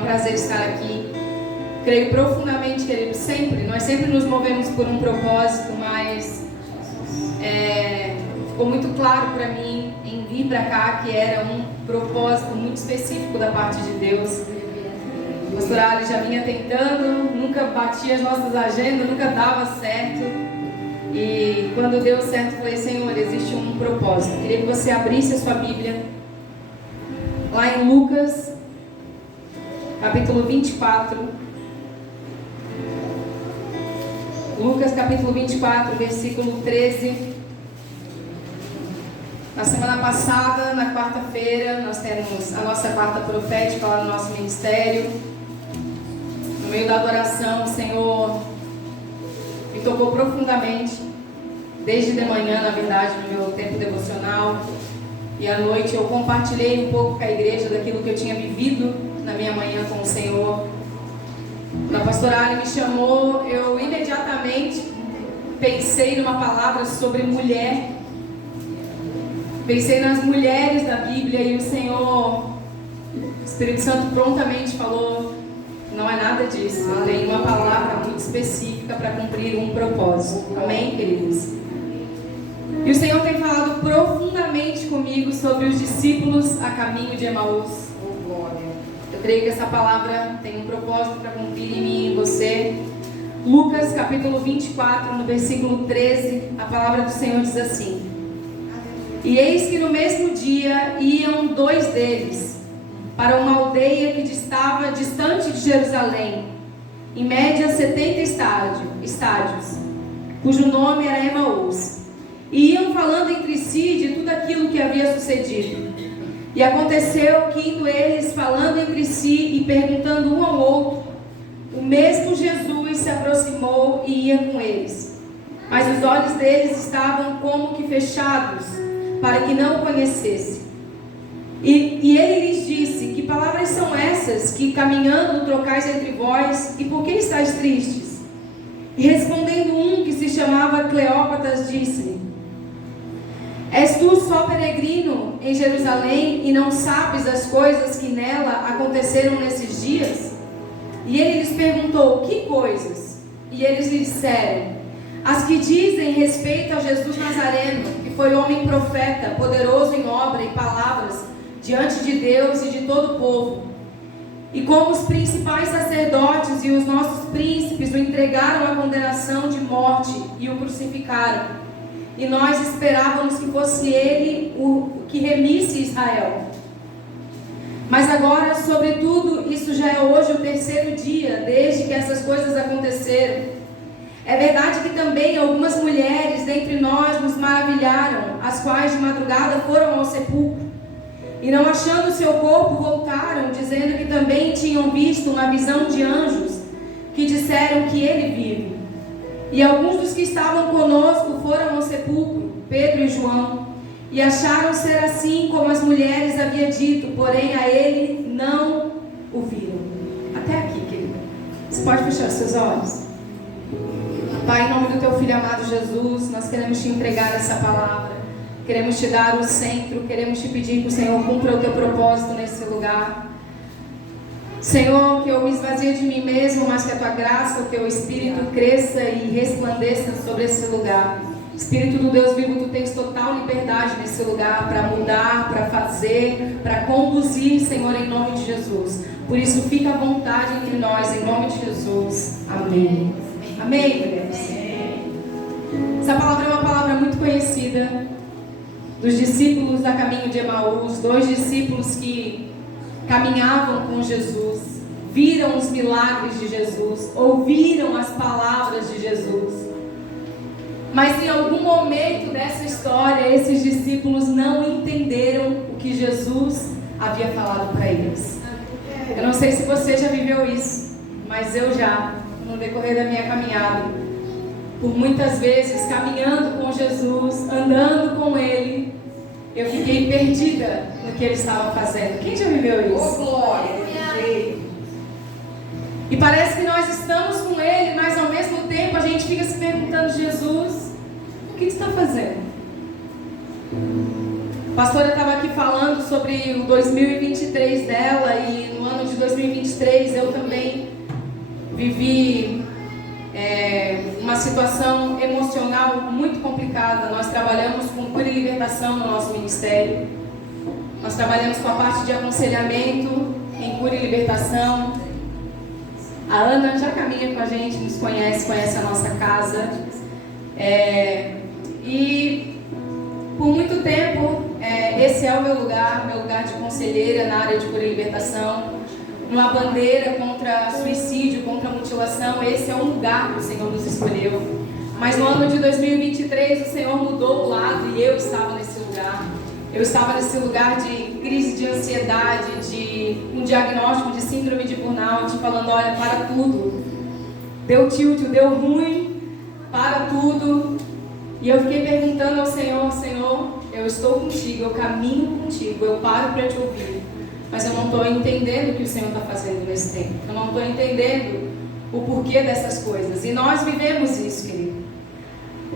um prazer estar aqui. Creio profundamente, queridos, nós sempre nos movemos por um propósito, mas ficou muito claro para mim em vir para cá que era um propósito muito específico da parte de Deus. O pastor Ali já vinha tentando, nunca batia as nossas agendas, nunca dava certo. E quando deu certo, falei: Senhor, existe um propósito. Queria que você abrisse a sua Bíblia lá em Lucas, capítulo 24. Lucas capítulo 24, versículo 13. Na semana passada, na quarta-feira, nós temos a nossa quarta profética lá no nosso ministério. No meio da adoração, o Senhor me tocou profundamente, desde de manhã, na verdade, no meu tempo devocional. E à noite eu compartilhei um pouco com a igreja daquilo que eu tinha vivido na minha manhã com o Senhor. Quando a pastora Ali me chamou, eu imediatamente pensei numa palavra sobre mulher. Pensei nas mulheres da Bíblia e o Senhor, o Espírito Santo prontamente falou: não é nada disso, eu tenho uma palavra muito específica para cumprir um propósito. Amém, queridos? E o Senhor tem falado profundamente comigo sobre os discípulos a caminho de Emaús. Eu creio que essa palavra tem um propósito para cumprir em mim e em você. Lucas capítulo 24, no versículo 13, a palavra do Senhor diz assim: E eis que no mesmo dia iam dois deles para uma aldeia que estava distante de Jerusalém, em média 70 estádios, cujo nome era Emaús. E iam falando entre si de tudo aquilo que havia sucedido. E aconteceu que, indo eles falando entre si e perguntando um ao outro, o mesmo Jesus se aproximou e ia com eles. Mas os olhos deles estavam como que fechados, para que não o conhecesse. E ele lhes disse: Que palavras são essas que caminhando trocais entre vós, e por que estáis tristes? E respondendo um que se chamava Cleópatas, disse-lhe: És tu só peregrino em Jerusalém e não sabes as coisas que nela aconteceram nesses dias? E ele lhes perguntou: Que coisas? E eles lhe disseram: As que dizem respeito a Jesus Nazareno, que foi homem profeta, poderoso em obra e palavras, diante de Deus e de todo o povo. E como os principais sacerdotes e os nossos príncipes o entregaram à condenação de morte e o crucificaram. E nós esperávamos que fosse ele o que remisse Israel. Mas agora, sobretudo, isso já é hoje o terceiro dia desde que essas coisas aconteceram. É verdade que também algumas mulheres dentre nós nos maravilharam, as quais de madrugada foram ao sepulcro, e não achando o seu corpo voltaram, dizendo que também tinham visto uma visão de anjos, que disseram que ele vive. E alguns dos que estavam conosco foram ao sepulcro, Pedro e João, e acharam ser assim como as mulheres haviam dito, porém a ele não o viram. Até aqui, querido. Você pode fechar os seus olhos? Pai, em nome do teu Filho amado Jesus, nós queremos te entregar essa palavra, queremos te dar o centro, queremos te pedir que o Senhor cumpra o teu propósito nesse lugar. Senhor, que eu me esvazie de mim mesmo, mas que a tua graça, o teu Espírito cresça e resplandeça sobre esse lugar. Espírito do Deus vivo, tu tens total liberdade nesse lugar para mudar, para fazer, para conduzir, Senhor, em nome de Jesus. Por isso, fica à vontade entre nós, em nome de Jesus. Amém. Amém, mulheres? Essa palavra é uma palavra muito conhecida dos discípulos da caminho de Emaús, dois discípulos que caminhavam com Jesus, viram os milagres de Jesus, ouviram as palavras de Jesus. Mas em algum momento dessa história, esses discípulos não entenderam o que Jesus havia falado para eles. Eu não sei se você já viveu isso, mas eu já, no decorrer da minha caminhada, por muitas vezes caminhando com Jesus, andando com Ele, eu fiquei perdida no que Ele estava fazendo. Quem já viveu isso? Oh, glória! E parece que nós estamos com Ele, mas ao mesmo tempo a gente fica se perguntando: Jesus, o que você está fazendo? A pastora estava aqui falando sobre o 2023 dela, e no ano de 2023 eu também vivi uma situação emocional muito complicada. Nós trabalhamos com cura e libertação no nosso ministério. Nós trabalhamos com a parte de aconselhamento em cura e libertação. A Ana já caminha com a gente, nos conhece a nossa casa. E por muito tempo, esse é o meu lugar de conselheira na área de cura e libertação. Uma bandeira contra suicídio, contra mutilação. Esse é um lugar que o Senhor nos escolheu. Mas no ano de 2023 o Senhor mudou o lado e eu estava nesse lugar. Eu estava nesse lugar de crise de ansiedade, de um diagnóstico de síndrome de burnout, falando, olha, para tudo. Deu tilt, deu ruim, para tudo. E eu fiquei perguntando ao Senhor, Senhor, eu estou contigo, eu caminho contigo, eu paro para te ouvir. Mas eu não estou entendendo o que o Senhor está fazendo nesse tempo. Eu não estou entendendo o porquê dessas coisas. E nós vivemos isso, querido.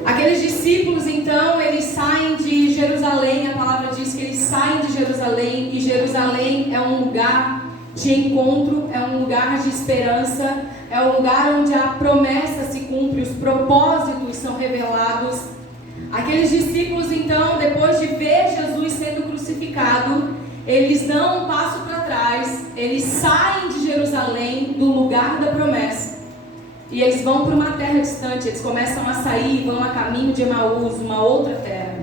Aqueles discípulos, então, eles saem de Jerusalém. A palavra diz que eles saem de Jerusalém. E Jerusalém é um lugar de encontro, é um lugar de esperança, é um lugar onde a promessa se cumpre, os propósitos são revelados. Aqueles discípulos, então, depois de ver Jesus sendo crucificado, eles dão um passo para trás, eles saem de Jerusalém, do lugar da promessa, e eles vão para uma terra distante. Eles começam a sair, vão a caminho de Emaús, uma outra terra.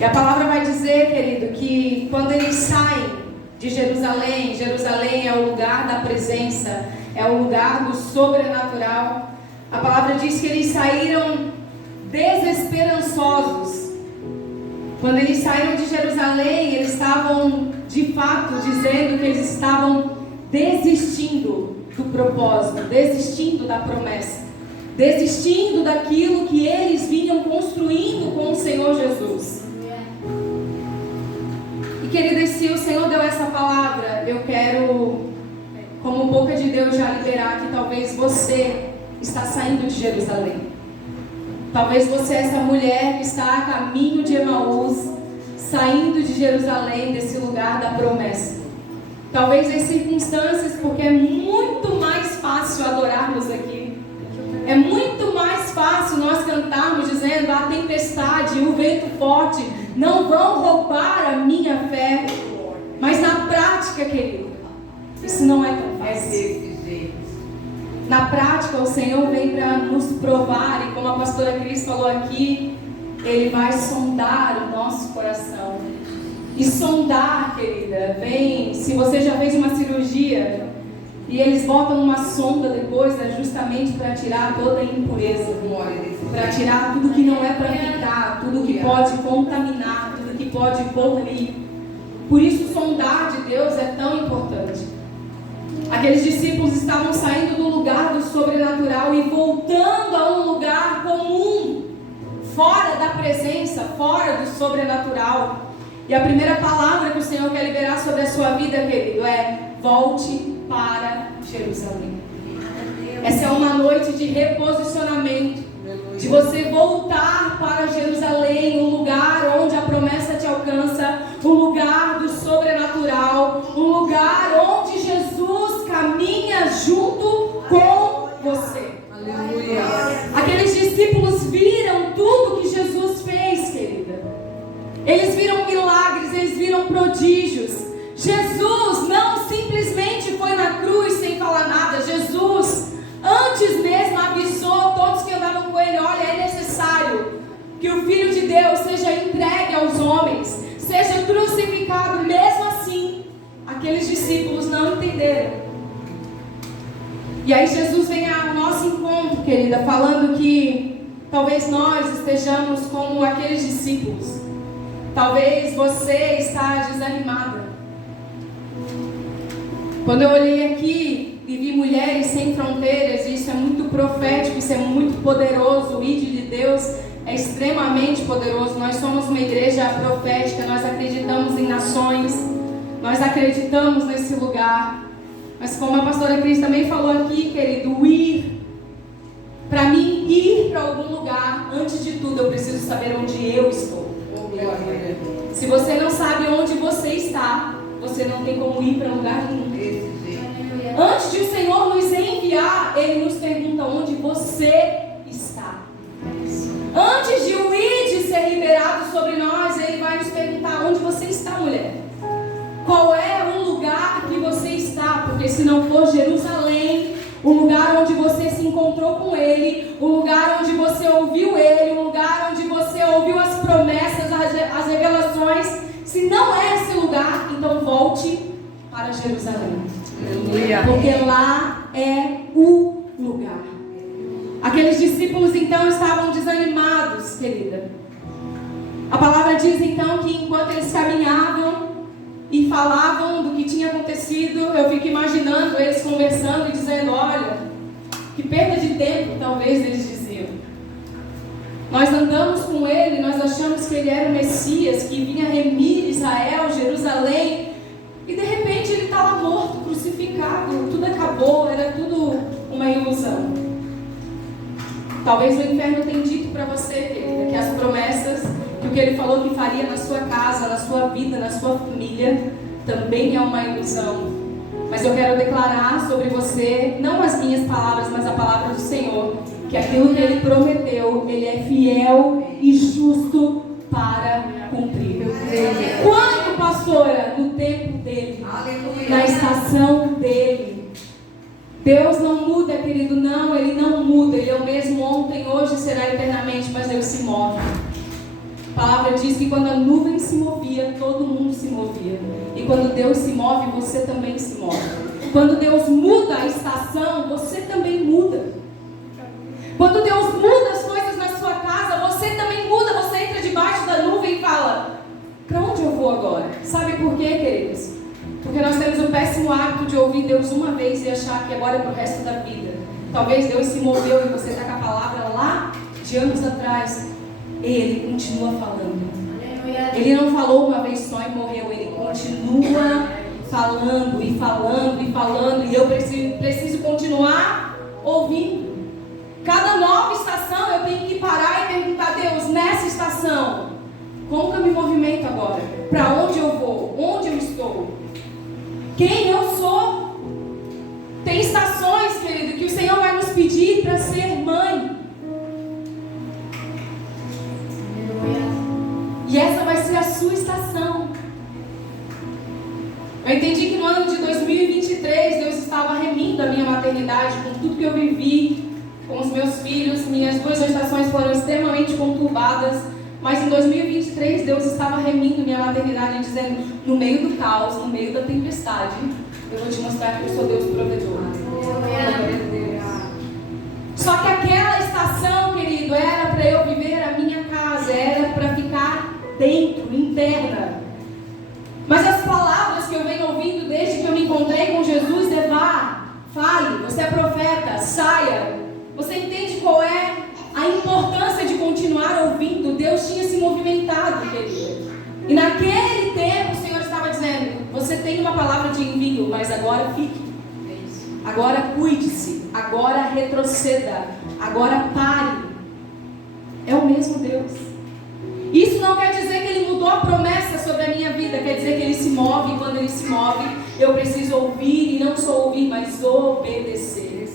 E a palavra vai dizer, querido, que quando eles saem de Jerusalém, Jerusalém é o lugar da presença, é o lugar do sobrenatural. A palavra diz que eles saíram desesperançosos. Quando eles saíram de Jerusalém, eles estavam, de fato, dizendo que eles estavam desistindo do propósito, desistindo da promessa, desistindo daquilo que eles vinham construindo com o Senhor Jesus. E, queridas, se o Senhor deu essa palavra, eu quero, como boca de Deus, já liberar que talvez você está saindo de Jerusalém. Talvez você é essa mulher que está a caminho de Emaús, saindo de Jerusalém, desse lugar da promessa. Talvez as circunstâncias, porque é muito mais fácil adorarmos aqui. É muito mais fácil nós cantarmos dizendo: a tempestade, o vento forte não vão roubar a minha fé. Mas na prática, querido, isso não é tão fácil. Na prática, o Senhor vem para nos provar, e como a pastora Cris falou aqui, Ele vai sondar o nosso coração. E sondar, querida, vem, se você já fez uma cirurgia, e eles botam uma sonda depois, é justamente para tirar toda a impureza, para tirar tudo que não é para ficar, tudo que pode contaminar, tudo que pode poluir. Por isso, sondar de Deus é tão importante. Aqueles discípulos estavam saindo do lugar do sobrenatural e voltando a um lugar comum, fora da presença, fora do sobrenatural. E a primeira palavra que o Senhor quer liberar sobre a sua vida, querido, é: volte para Jerusalém. Essa é uma noite de reposicionamento, de você voltar para Jerusalém, o lugar onde a promessa te alcança, o lugar do sobrenatural, o lugar onde Jesus caminha junto com você. Aleluia. Aqueles discípulos viram tudo que Jesus fez, querida. Eles viram milagres, eles viram prodígios. Jesus não simplesmente foi na cruz sem falar nada. Jesus, antes mesmo, avisou todos que andavam com ele: olha, é necessário que o Filho de Deus seja entregue aos homens, seja crucificado. Mesmo assim, aqueles discípulos não entenderam. E aí Jesus vem ao nosso encontro, querida, falando que talvez nós estejamos como aqueles discípulos. Talvez você está desanimada. Quando eu olhei aqui e vi Mulheres Sem Fronteiras, isso é muito profético, isso é muito poderoso. O ID de Deus é extremamente poderoso. Nós somos uma igreja profética, nós acreditamos em nações, nós acreditamos nesse lugar. Mas como a pastora Cris também falou aqui, querido, o ir. Para mim, ir para algum lugar, antes de tudo, eu preciso saber onde eu estou. Se você não sabe onde você está, você não tem como ir para lugar nenhum. Antes de o Senhor nos enviar, Ele nos pergunta onde você está. Antes de o ID ser liberado sobre nós, Ele vai nos perguntar onde você está, mulher. Qual é o lugar que você está? Porque se não for Jerusalém, o lugar onde você se encontrou com Ele, o lugar onde você ouviu Ele, o lugar onde você ouviu as promessas, as revelações, se não é esse lugar, então volte para Jerusalém. Aleluia. Porque lá é o lugar. Aqueles discípulos então estavam desanimados, querida. A palavra diz então que enquanto eles caminhavam e falavam do que tinha acontecido, eu fico imaginando eles conversando e dizendo: olha, que perda de tempo, talvez eles diziam. Nós andamos com ele, nós achamos que ele era o Messias, que vinha remir Israel, Jerusalém, e de repente ele estava morto, crucificado, tudo acabou, era tudo uma ilusão. Talvez o inferno tenha dito para você, querida, que as promessas, que o que ele falou que faria na sua casa, na sua vida, na sua família, também é uma ilusão. Mas eu quero declarar sobre você, não as minhas palavras, mas a palavra do Senhor, que aquilo que Ele prometeu, Ele é fiel e justo para cumprir. Quando, pastora? No tempo dele. Na estação dele. Deus não muda, querido, não, Ele não muda. Ele é o mesmo ontem, hoje e será eternamente, mas Deus se move. A palavra diz que quando a nuvem se movia, todo mundo se movia. E quando Deus se move, você também se move. Quando Deus muda a estação, você também muda. Quando Deus muda as coisas na sua casa, você também muda. Você entra debaixo da nuvem e fala: para onde eu vou agora? Sabe por quê, queridos? Porque nós temos o péssimo hábito de ouvir Deus uma vez e achar que agora é para o resto da vida. Talvez Deus se moveu e você está com a palavra lá de anos atrás. Ele continua falando. Ele não falou uma vez só e morreu. Ele continua falando e falando e falando. E eu preciso continuar ouvindo. Cada nova estação eu tenho que parar e perguntar: Deus, nessa estação, como que eu me movimento agora? Para onde eu vou? Onde eu estou? Quem eu sou? Tem estações, querido, que o Senhor vai nos pedir para ser mãe. E essa vai ser a sua estação. Eu entendi que no ano de 2023 Deus estava remindo a minha maternidade com tudo que eu vivi com os meus filhos. Minhas 2 gestações foram extremamente conturbadas, mas em 2023 Deus estava remindo minha maternidade, dizendo: no meio do caos, no meio da tempestade, eu vou te mostrar que eu sou Deus provedor. Só que aquela estação, querido, era para eu viver a minha casa, era para ficar dentro, interna. Mas as palavras que eu venho ouvindo desde que eu me encontrei com Jesus é: vá, fale, você é profeta, saia. Você entende qual é a importância de continuar ouvindo? Deus tinha se movimentado, querido. E naquele tempo o Senhor estava dizendo: você tem uma palavra de envio, mas agora fique. Agora cuide-se, agora retroceda, agora pare. É o mesmo Deus. Isso não quer dizer que Ele mudou a promessa sobre a minha vida, quer dizer que Ele se move, e quando Ele se move, eu preciso ouvir, e não só ouvir, mas obedecer.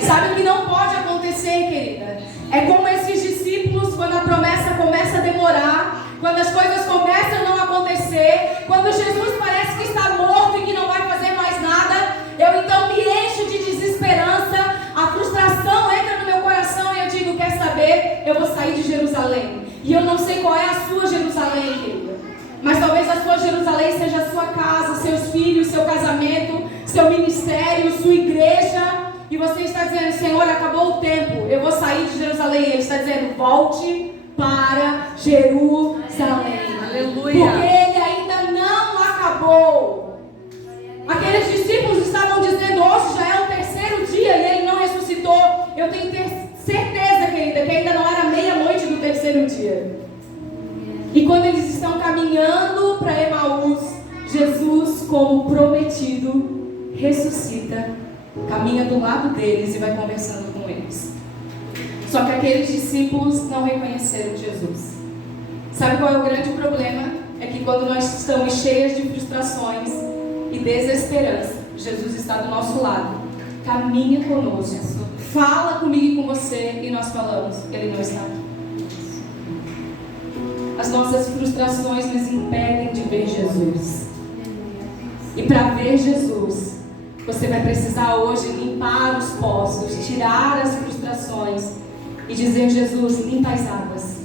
Sabe o que não pode acontecer, querida? É como esses discípulos, quando a promessa começa a demorar, quando as coisas começam a não acontecer, quando Jesus parece que está morto e que não vai fazer mais nada, eu então me encho de desesperança, a frustração entra no meu coração e eu digo: quer saber? Eu vou sair de Jerusalém. E eu não sei qual é a sua Jerusalém, querida. Mas talvez a sua Jerusalém seja a sua casa, seus filhos, seu casamento, seu ministério, sua igreja. E você está dizendo: Senhor, acabou o tempo, eu vou sair de Jerusalém. Ele está dizendo: volte para Jerusalém. Aleluia. Porque ele ainda não acabou. Aqueles discípulos estavam dizendo: hoje já é o 3º dia e ele não ressuscitou. Eu tenho certeza, querida, que ainda não era meia-noite do 3º dia. E quando eles estão caminhando para Emaús, Jesus, como prometido, ressuscita, caminha do lado deles e vai conversando com eles. Só que aqueles discípulos não reconheceram Jesus. Sabe qual é o grande problema? É que quando nós estamos cheias de frustrações e desesperança, Jesus está do nosso lado, caminha conosco, fala comigo e com você, e nós falamos, Ele não está aqui. As nossas frustrações nos impedem de ver Jesus. E para ver Jesus, você vai precisar hoje limpar os poços, tirar as frustrações e dizer: Jesus, limpa as águas,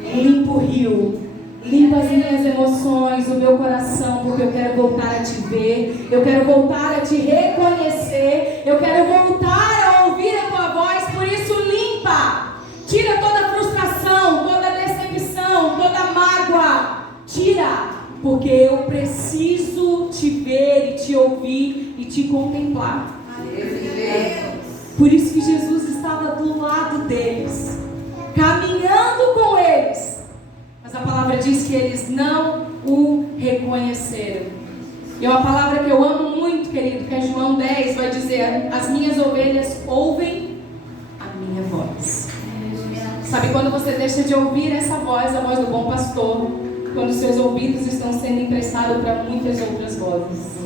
limpa o rio, limpa as minhas emoções, o meu coração, porque eu quero voltar a te ver, eu quero voltar a te reconhecer, eu quero voltar a ouvir a tua voz. Por isso, limpa, tira toda a frustração, toda a decepção, toda a mágoa, tira, porque eu preciso te ver e te ouvir e te contemplar. Por isso que Jesus estava do lado deles, caminhando com eles, mas a palavra diz que eles não o reconheceram. E uma palavra que eu amo muito, querido, que é João 10, vai dizer: as minhas ovelhas ouvem a minha voz. Sabe quando você deixa de ouvir essa voz, a voz do bom pastor? Quando seus ouvidos estão sendo emprestados para muitas outras vozes.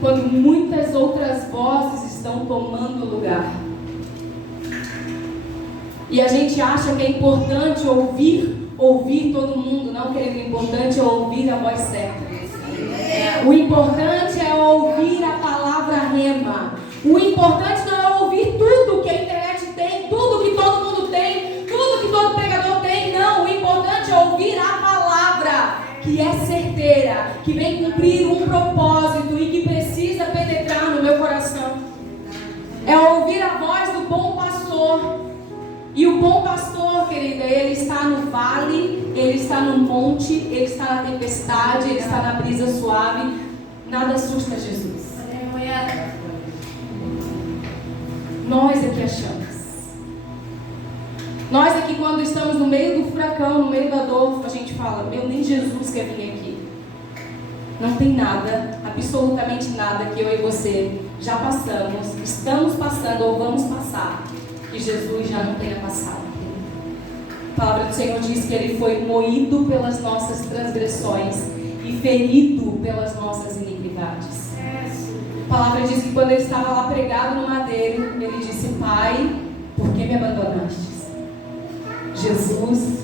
Quando muitas outras vozes estão tomando lugar. E a gente acha que é importante ouvir todo mundo. Não, querido, o importante é ouvir a voz certa. O importante é ouvir a palavra rema. O importante não é ouvir tudo que a internet tem, tudo que todo mundo tem, tudo que todo pregador tem. Não, o importante é ouvir a palavra, que é certeira, que vem cumprir um propósito e que precisa penetrar no meu coração. É ouvir a voz do bom pastor. E o bom pastor, querida, ele está no vale, ele está no monte, ele está na tempestade, ele está na brisa suave. Nada assusta Jesus. Nós é que achamos. Nós é que quando estamos no meio do furacão, no meio da dor, a gente fala: meu, nem Jesus quer vir aqui. Não tem nada, absolutamente nada que eu e você já passamos, estamos passando ou vamos passar, que Jesus já não tenha passado. A palavra do Senhor diz que Ele foi moído pelas nossas transgressões e ferido pelas nossas iniquidades. A palavra diz que quando Ele estava lá pregado no madeiro, Ele disse: Pai, por que me abandonaste? Jesus,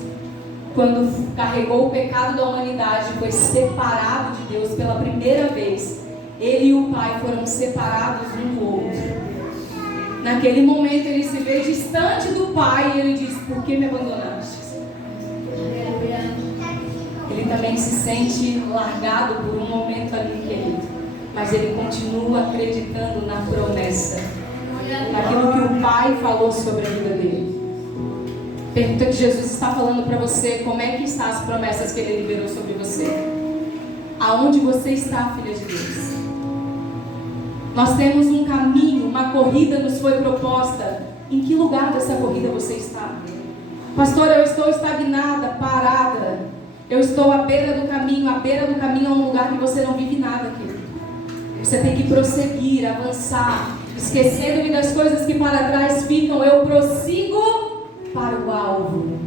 quando carregou o pecado da humanidade, foi separado de Deus pela primeira vez. Ele e o Pai foram separados um do outro. Naquele momento ele se vê distante do Pai e ele diz: por que me abandonaste? Ele também se sente largado por um momento ali, querido, mas ele continua acreditando na promessa, naquilo que o Pai falou sobre a vida dele. Pergunta que Jesus está falando para você: como é que estão as promessas que Ele liberou sobre você? Aonde você está, filha de Deus? Nós temos um caminho, uma corrida nos foi proposta. Em que lugar dessa corrida você está? Pastor, eu estou estagnada, parada. Eu estou à beira do caminho. À beira do caminho é um lugar que você não vive nada, querido. Você tem que prosseguir, avançar, esquecendo-me das coisas que para trás ficam. Eu prossigo para o alvo.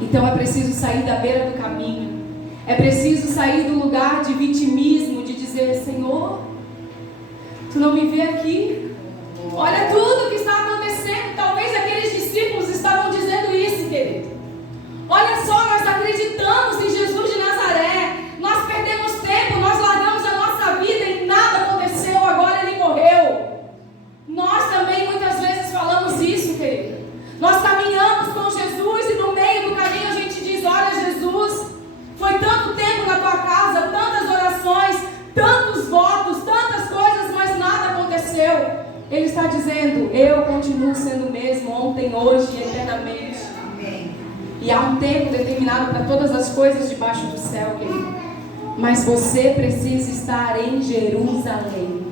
Então é preciso sair da beira do caminho. É preciso sair do lugar de vitimismo, de dizer: Senhor, Tu não me vê aqui. Olha tudo que está acontecendo. Talvez aqueles discípulos estavam dizendo isso, querido. Olha só, nós acreditamos em Jesus de Nazaré. Nós perdemos tempo, nós largamos a nossa vida e nada aconteceu. Agora Ele morreu. Nós também muitas vezes falamos isso, querido. Nós caminhamos com Jesus e no meio do caminho a gente diz: olha, Jesus, foi tanto tempo na tua casa, tantas orações, tantos votos, tantas coisas, mas nada aconteceu. Ele está dizendo: eu continuo sendo o mesmo ontem, hoje e eternamente. Amém. E há um tempo determinado para todas as coisas debaixo do céu, querido. Mas você precisa estar em Jerusalém.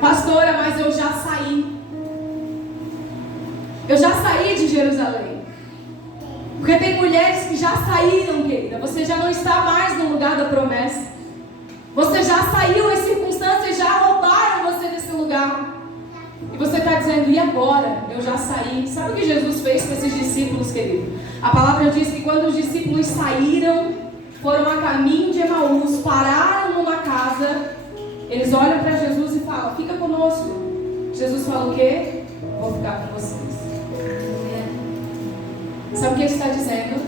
Pastora, mas eu já saí. Eu já saí de Jerusalém. Porque tem mulheres que já saíram, querida. Você já não está mais no lugar da promessa. Você já saiu, as circunstâncias já roubaram você desse lugar. E você está dizendo: e agora? Eu já saí. Sabe o que Jesus fez com esses discípulos, querido? A palavra diz que quando os discípulos saíram, foram a caminho de Emaús, pararam numa casa, eles olham para Jesus e falam: fica conosco. Jesus fala o quê? Vou ficar com vocês. Sabe o que ele está dizendo?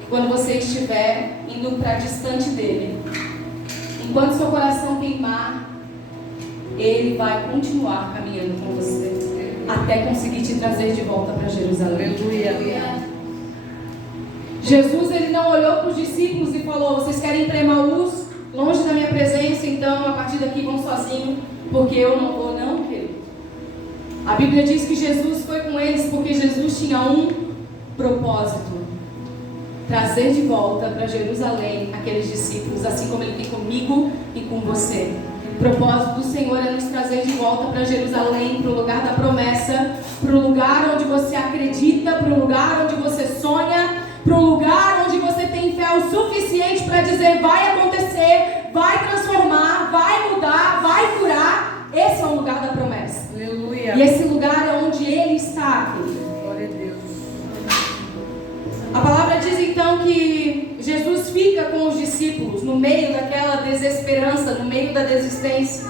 Que quando você estiver indo para distante dele, enquanto seu coração queimar, ele vai continuar caminhando com você até conseguir te trazer de volta para Jerusalém. Aleluia. Jesus, ele não olhou para os discípulos e falou: vocês querem ir para Emaús, longe da minha presença, então a partir daqui vão sozinhos, porque eu não vou. Não, querido. A Bíblia diz que Jesus foi com eles porque Jesus tinha um propósito: trazer de volta para Jerusalém aqueles discípulos, assim como ele tem comigo e com você. O propósito do Senhor é nos trazer de volta para Jerusalém, para o lugar da promessa, para o lugar onde você acredita, para o lugar onde você sonha, para um lugar onde você tem fé o suficiente para dizer: vai acontecer, vai transformar, vai mudar, vai curar. Esse é o lugar da promessa. Aleluia. E esse lugar é onde Ele está. Glória a Deus. A palavra diz então que Jesus fica com os discípulos no meio daquela desesperança, no meio da desistência.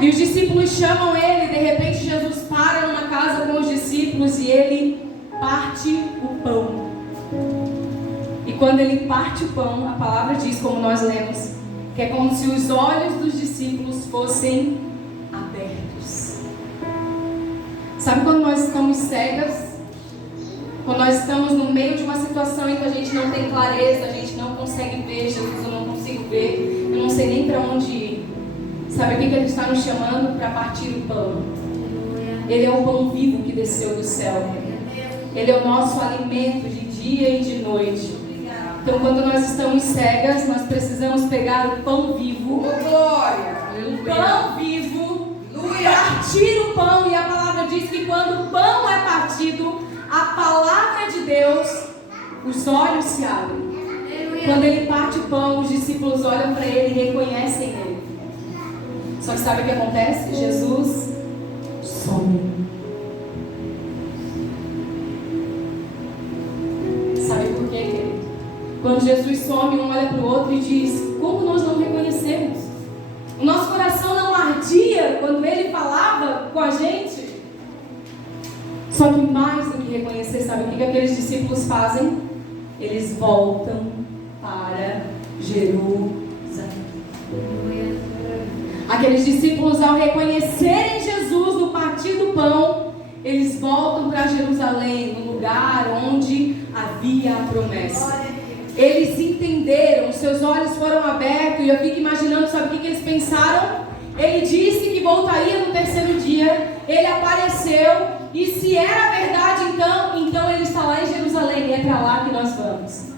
E os discípulos chamam Ele. De repente Jesus para numa casa com os discípulos e Ele parte o pão. E quando ele parte o pão, a palavra diz, como nós lemos, que é como se os olhos dos discípulos fossem abertos. Sabe quando nós estamos cegas? Quando nós estamos no meio de uma situação em que a gente não tem clareza, a gente não consegue ver: Jesus, eu não consigo ver, eu não sei nem para onde ir. Sabe o que Ele está nos chamando? Para partir o pão. Ele é o pão vivo que desceu do céu. Ele é o nosso alimento de dia e de noite. Então, quando nós estamos cegas, nós precisamos pegar o pão vivo. O pão vivo, partir o pão. E a palavra diz que quando o pão é partido, a palavra de Deus, os olhos se abrem. Quando ele parte o pão, os discípulos olham para ele e reconhecem ele. Só que sabe o que acontece? Jesus some. Sabe por quê, querido? Quando Jesus some, um olha para o outro e diz: como nós não reconhecemos? O nosso coração não ardia quando ele falava com a gente? Só que mais do que reconhecer, sabe o que aqueles discípulos fazem? Eles voltam para Jerusalém. Aqueles discípulos, ao reconhecerem Jesus no partir do pão, eles voltam para Jerusalém, no lugar onde havia a promessa. Eles entenderam, seus olhos foram abertos, e eu fico imaginando, sabe o que eles pensaram? Ele disse que voltaria no terceiro dia, ele apareceu, e se era verdade, então ele está lá em Jerusalém, e é para lá que nós vamos.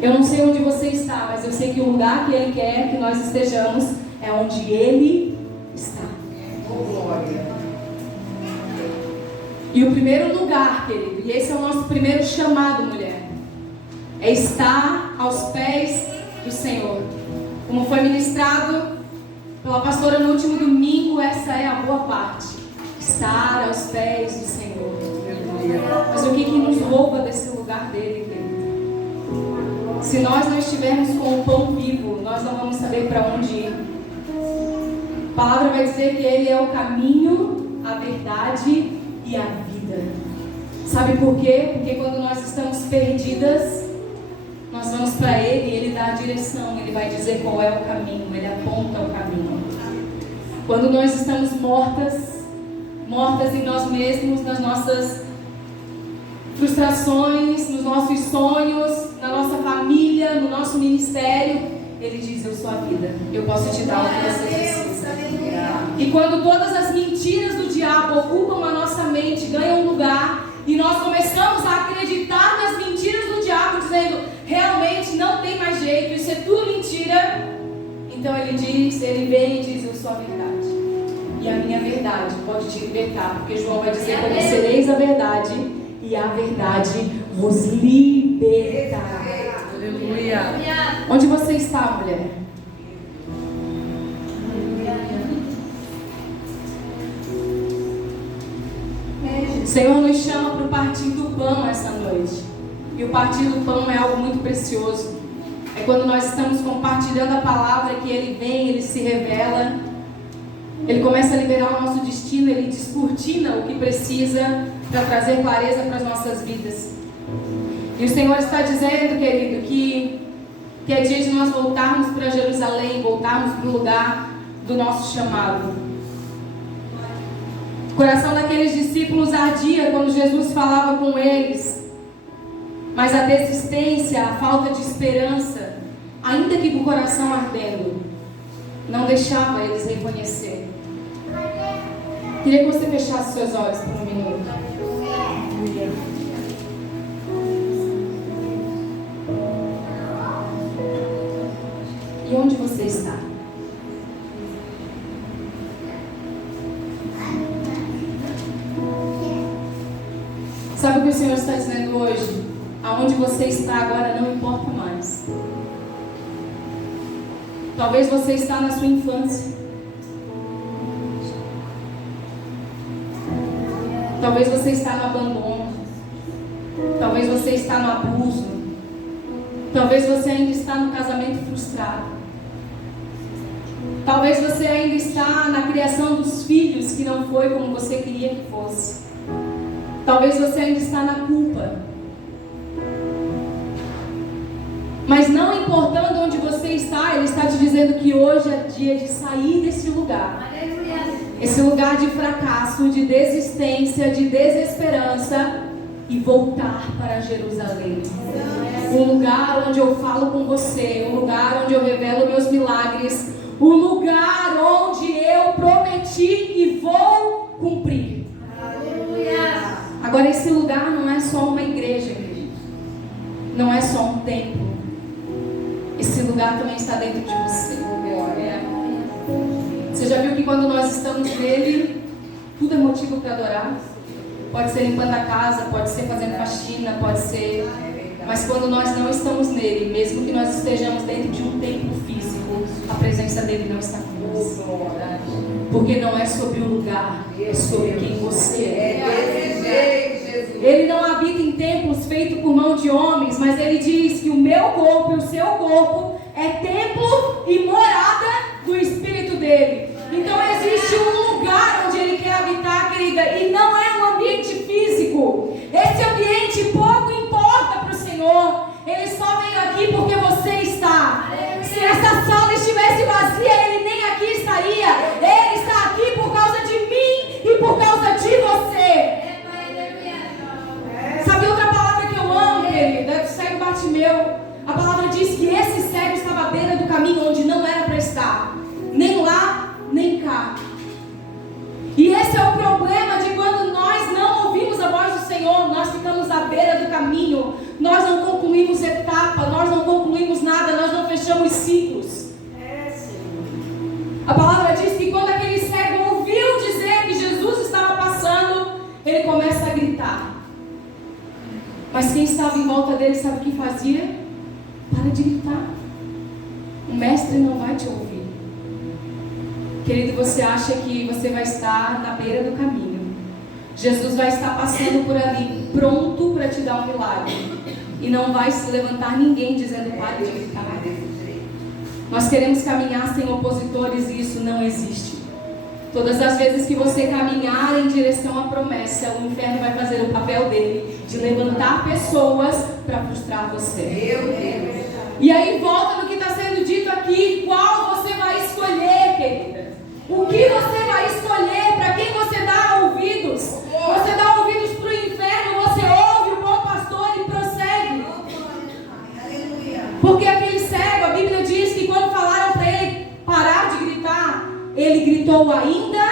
Eu não sei onde você está, mas eu sei que o lugar que ele quer que nós estejamos é onde ele está. Glória. E o primeiro lugar, querido, e esse é o nosso primeiro chamado, mulher, é estar aos pés do Senhor. Como foi ministrado pela pastora no último domingo, essa é a boa parte: estar aos pés do Senhor. Mas o que nos rouba desse lugar dele, querido? Se nós não estivermos com o pão vivo, nós não vamos saber para onde ir. A palavra vai dizer que Ele é o caminho, a verdade e a vida. Sabe por quê? Porque quando nós estamos perdidas, nós vamos para Ele e Ele dá a direção. Ele vai dizer qual é o caminho, Ele aponta o caminho. Quando nós estamos mortas em nós mesmos, nas nossas frustrações, nos nossos sonhos, na nossa família, no nosso ministério, Ele diz: eu sou a vida, eu posso te dar o que você precisa. E quando todas as mentiras do diabo ocupam a nossa mente, ganham lugar, e nós começamos a acreditar nas mentiras do diabo, dizendo: realmente não tem mais jeito, isso é tudo mentira. Então ele vem e diz: eu sou a verdade, e a minha verdade pode te libertar, porque João vai dizer: conhecereis a verdade, e a verdade vos libertará. Aleluia. Onde você está, mulher? O Senhor nos chama para o partir do pão essa noite. E o partir do pão é algo muito precioso. É quando nós estamos compartilhando a palavra que Ele vem, Ele se revela. Ele começa a liberar o nosso destino, Ele descortina o que precisa para trazer clareza para as nossas vidas. E o Senhor está dizendo, querido, que é dia de nós voltarmos para Jerusalém, voltarmos para o lugar do nosso chamado. O coração daqueles discípulos ardia quando Jesus falava com eles, mas a desistência, a falta de esperança, ainda que com o coração ardendo, não deixava eles reconhecer. Queria que você fechasse seus olhos por um minuto. E onde você está? Sabe o que o Senhor está dizendo hoje? Aonde você está agora não importa mais. Talvez você está na sua infância. Talvez você está no abandono. Talvez você está no abuso. Talvez você ainda está no casamento frustrado. Talvez você ainda está na criação dos filhos que não foi como você queria que fosse. Talvez você ainda está na culpa. Mas não importando onde você está, Ele está te dizendo que hoje é dia de sair desse lugar. Esse lugar de fracasso, de desistência, de desesperança e voltar para Jerusalém. Um lugar onde eu falo com você, um lugar onde eu revelo meus milagres, um lugar onde eu prometi e vou cumprir. Agora, esse lugar não é só uma igreja, querido. Não é só um templo. Esse lugar também está dentro de você. Você já viu que quando nós estamos nele, tudo é motivo para adorar? Pode ser limpando a casa, pode ser fazendo faxina, pode ser... Mas quando nós não estamos nele, mesmo que nós estejamos dentro de um templo físico, a presença dele não está conosco. Porque não é sobre o lugar, é sobre quem você é. Ele não habita em templos feitos por mão de homens, mas ele diz que o meu corpo e o seu corpo é templo e morada do Espírito dele. Então existe um lugar onde ele quer habitar, querida, e não é um ambiente físico. Esse ambiente pouco importa para o Senhor. Ele só veio aqui porque você está. Se essa sala estivesse vazia, ele nem aqui estaria. Ele está aqui por causa de mim e por causa de você. Sabe outra palavra que eu amo, querida? É do cego Bartimeu. A palavra diz que esse cego estava à beira do caminho onde não era para estar. Nem lá, nem cá. E esse é o problema de quando nós não ouvimos a voz do Senhor. Nós ficamos à beira do caminho. Nós não concluímos etapa. Nós não concluímos nada. Nós não fechamos ciclos. A palavra diz que quando aquele cego ouviu dizer que Jesus estava passando, ele começa a gritar. Mas quem estava em volta dele, sabe o que fazia? Para de gritar. O mestre não vai te ouvir. Querido, você acha que você vai estar na beira do caminho. Jesus vai estar passando por ali, pronto para te dar um milagre. E não vai se levantar ninguém dizendo pare de gritar. Nós queremos caminhar sem opositores e isso não existe. Todas as vezes que você caminhar em direção à promessa, o inferno vai fazer o papel dele de levantar pessoas para frustrar você. E aí volta no que está sendo dito aqui. Qual você vai escolher, querida? O que você vai escolher? Para quem você dá ouvidos? Você dá ouvidos para o inferno, você ouve o bom pastor e prossegue. Porque aquele cego, a Bíblia diz que quando falaram para ele parar de gritar, ele gritou ainda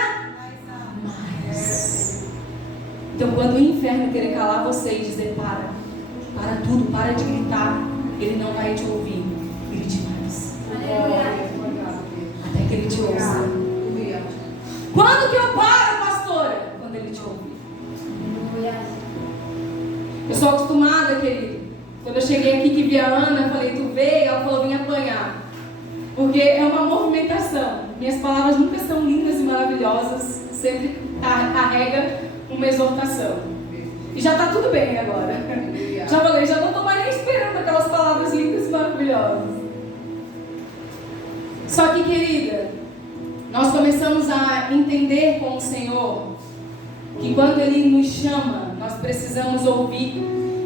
mais. Então quando o inferno querer calar você e dizer para tudo, para de gritar, ele não vai te ouvir. Grite mais. Até que ele te ouça. Quando que eu paro, pastora? Quando ele te ouvir. Eu sou acostumada, querido. Quando eu cheguei aqui que vi a Ana, eu falei, tu veio? Ela falou, vim apanhar. Porque é uma movimentação. Minhas palavras nunca são lindas e maravilhosas. Sempre carrega uma exortação. E já está tudo bem agora. Já falei, já não estou Nós começamos a entender com o Senhor que quando Ele nos chama, nós precisamos ouvir.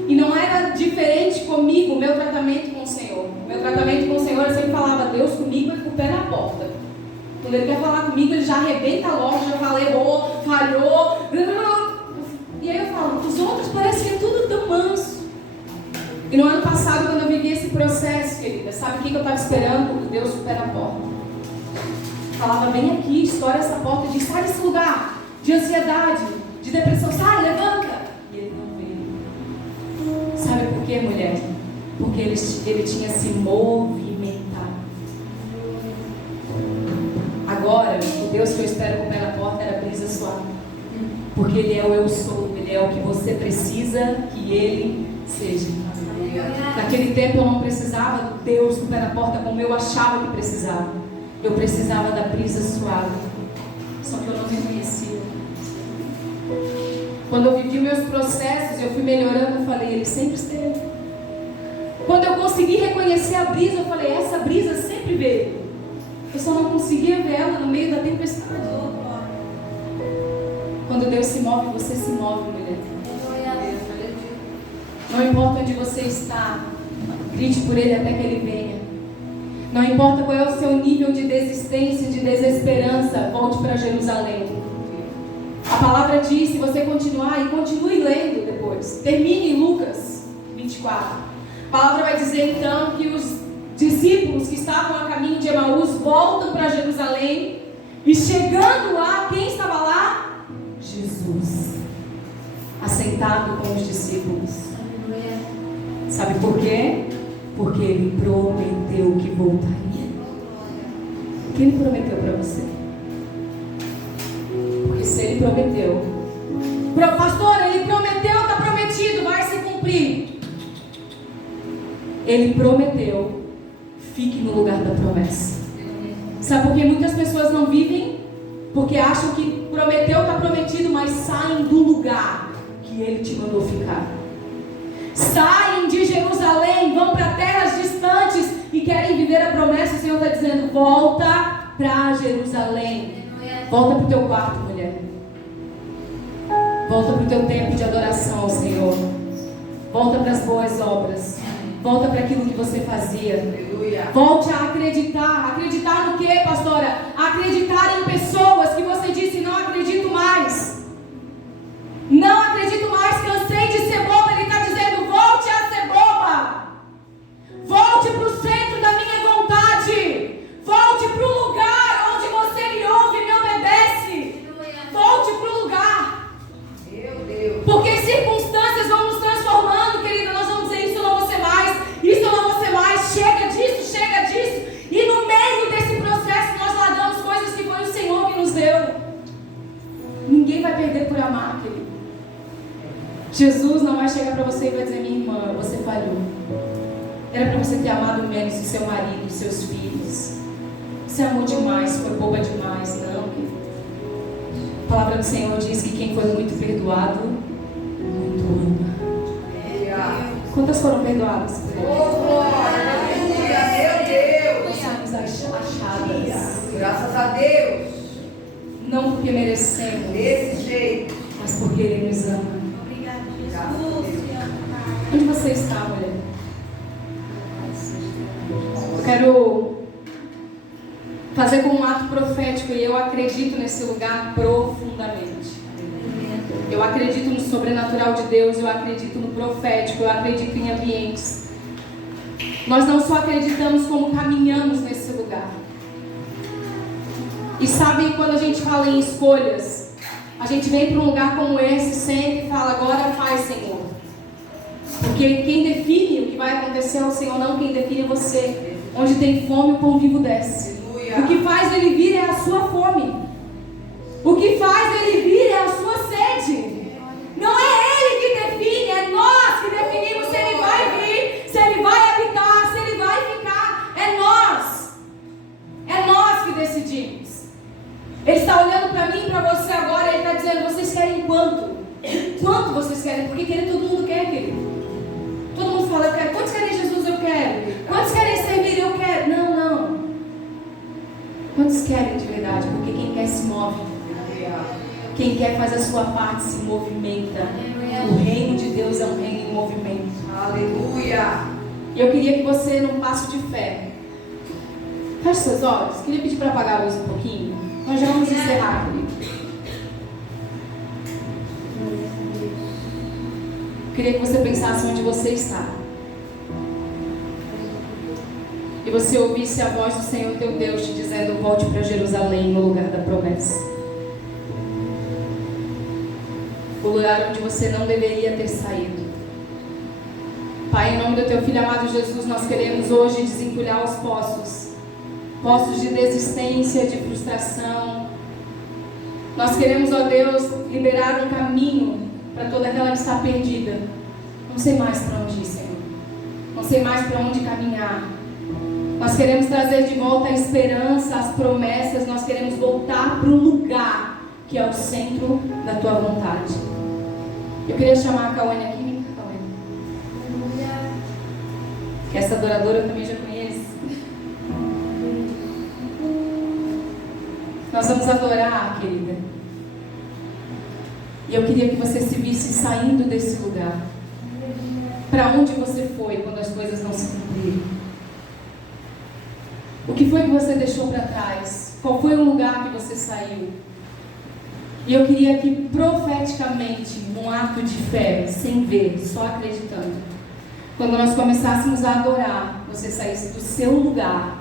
E não era diferente comigo, o meu tratamento com o Senhor. O meu tratamento com o Senhor, eu sempre falava, Deus comigo é com o pé na porta. Quando Ele quer falar comigo, Ele já arrebenta logo, já fala, errou, falhou. E aí eu falo, os outros parecem tudo tão manso. E no ano passado, quando eu vivi esse processo, querida, sabe o que eu estava esperando? Deus com o pé na porta. Falava, vem aqui, estoura essa porta e diz, sai desse lugar de ansiedade, de depressão, sai, levanta. E Ele não veio. Sabe por quê, mulher? Porque ele tinha se movimentado. Agora, o Deus que eu espero com o pé na porta era brisa suave. Porque Ele é o eu sou, Ele é o que você precisa que Ele seja. Naquele tempo eu não precisava do Deus com o pé na porta como eu achava que precisava. Eu precisava da brisa suave. Só que eu não reconhecia. Quando eu vivi meus processos, eu fui melhorando, eu falei, Ele sempre esteve. Quando eu consegui reconhecer a brisa, eu falei, essa brisa sempre veio. Eu só não conseguia ver ela no meio da tempestade. Quando Deus se move, você se move, mulher. Não importa onde você está, grite por Ele até que Ele venha. Não importa qual é o seu nível de desistência, de desesperança, volte para Jerusalém. A palavra diz, se você continuar, e continue lendo depois, termine em Lucas 24. A palavra vai dizer então que os discípulos que estavam a caminho de Emaús voltam para Jerusalém, e chegando lá, quem estava lá? Jesus, assentado com os discípulos. Sabe por quê? Porque Ele prometeu que voltaria. O que Ele prometeu para você? Porque se Ele prometeu, pastor, Ele prometeu, está prometido, vai se cumprir. Ele prometeu, fique no lugar da promessa. Sabe por que muitas pessoas não vivem? Porque acham que prometeu, está prometido, mas saem do lugar que Ele te mandou ficar. Saem de Jerusalém, vão para terras distantes e querem viver a promessa. O Senhor está dizendo, volta para Jerusalém. Volta para o teu quarto, mulher. Volta para o teu tempo de adoração ao Senhor. Volta para as boas obras. Volta para aquilo que você fazia. Volte a acreditar. Acreditar no quê, pastora? Acreditar em pessoas que você disse, não acredito mais. Não acredito mais, cansei de ser boba. Ele está dizendo, volte a ser boba. Volte para o centro da minha vontade. Volte para o lugar onde você me ouve e me obedece. Volte para o lugar. Meu Deus. Porque circunstâncias vão nos transformando, querida. Nós vamos dizer, isso eu não vou ser mais. Isso eu não vou ser mais. Chega disso, chega disso. E no meio desse processo nós largamos coisas que foi o Senhor que nos deu. Ninguém vai perder por amar, querido. Jesus não vai chegar para você e vai dizer, minha irmã, você falhou. Era para você ter amado menos o seu marido, os seus filhos. Você amou demais, foi boba demais. Não, querido. A palavra do Senhor diz que quem foi muito perdoado, muito ama. Quantas foram perdoadas? Meu Deus! Nós somos achadas. Graças a Deus! Não porque merecemos, Desse jeito. mas porque Ele nos ama. Onde você está, mulher? Eu quero fazer como um ato profético e eu acredito nesse lugar profundamente. Eu acredito no sobrenatural de Deus, eu acredito no profético, eu acredito em ambientes. Nós não só acreditamos como caminhamos nesse lugar. E sabe, quando a gente fala em escolhas, a gente vem para um lugar como esse, senta e fala, agora faz, Senhor. Porque quem define o que vai acontecer é o Senhor, não quem define é você. Onde tem fome, o pão vivo desce. O que faz ele vir é a sua fome. O que faz ele vir é a sua sede. Não é ele que define, é nós que definimos se ele vai vir, se ele vai habitar, se ele vai ficar. É nós. É nós que decidimos. Ele está olhando para mim e para você agora, ele está dizendo, vocês querem quanto? Quanto vocês querem? Porque querer todo mundo quer, querido. Todo mundo fala, eu quero. Quantos querem Jesus? Eu quero. Quantos querem servir? Eu quero. Não, não. Quantos querem de verdade? Porque quer se move. Quem quer faz a sua parte se movimenta. O reino de Deus é um reino em movimento. Aleluia. E eu queria que você, num passo de fé, feche seus olhos. Queria pedir para apagar a luz um pouquinho. Nós já vamos encerrar, querido. Queria que você pensasse onde você está. E você ouvisse a voz do Senhor teu Deus te dizendo: volte para Jerusalém, no lugar da promessa. O lugar onde você não deveria ter saído. Pai, em nome do teu Filho amado Jesus, nós queremos hoje desentulhar os poços. Poços de desistência, de frustração. Nós queremos, ó Deus, liberar um caminho para toda aquela que está perdida. Não sei mais para onde ir, Senhor. Não sei mais para onde caminhar. Nós queremos trazer de volta a esperança, as promessas. Nós queremos voltar para o lugar que é o centro da tua vontade. Eu queria chamar a Cauane aqui. Vem cá, Cauane. Que essa adoradora eu também já conheço. Nós vamos adorar, querida. E eu queria que você se visse saindo desse lugar. Para onde você foi quando as coisas não se cumpriram? O que foi que você deixou para trás? Qual foi o lugar que você saiu? E eu queria que profeticamente, num ato de fé, sem ver, só acreditando, quando nós começássemos a adorar, você saísse do seu lugar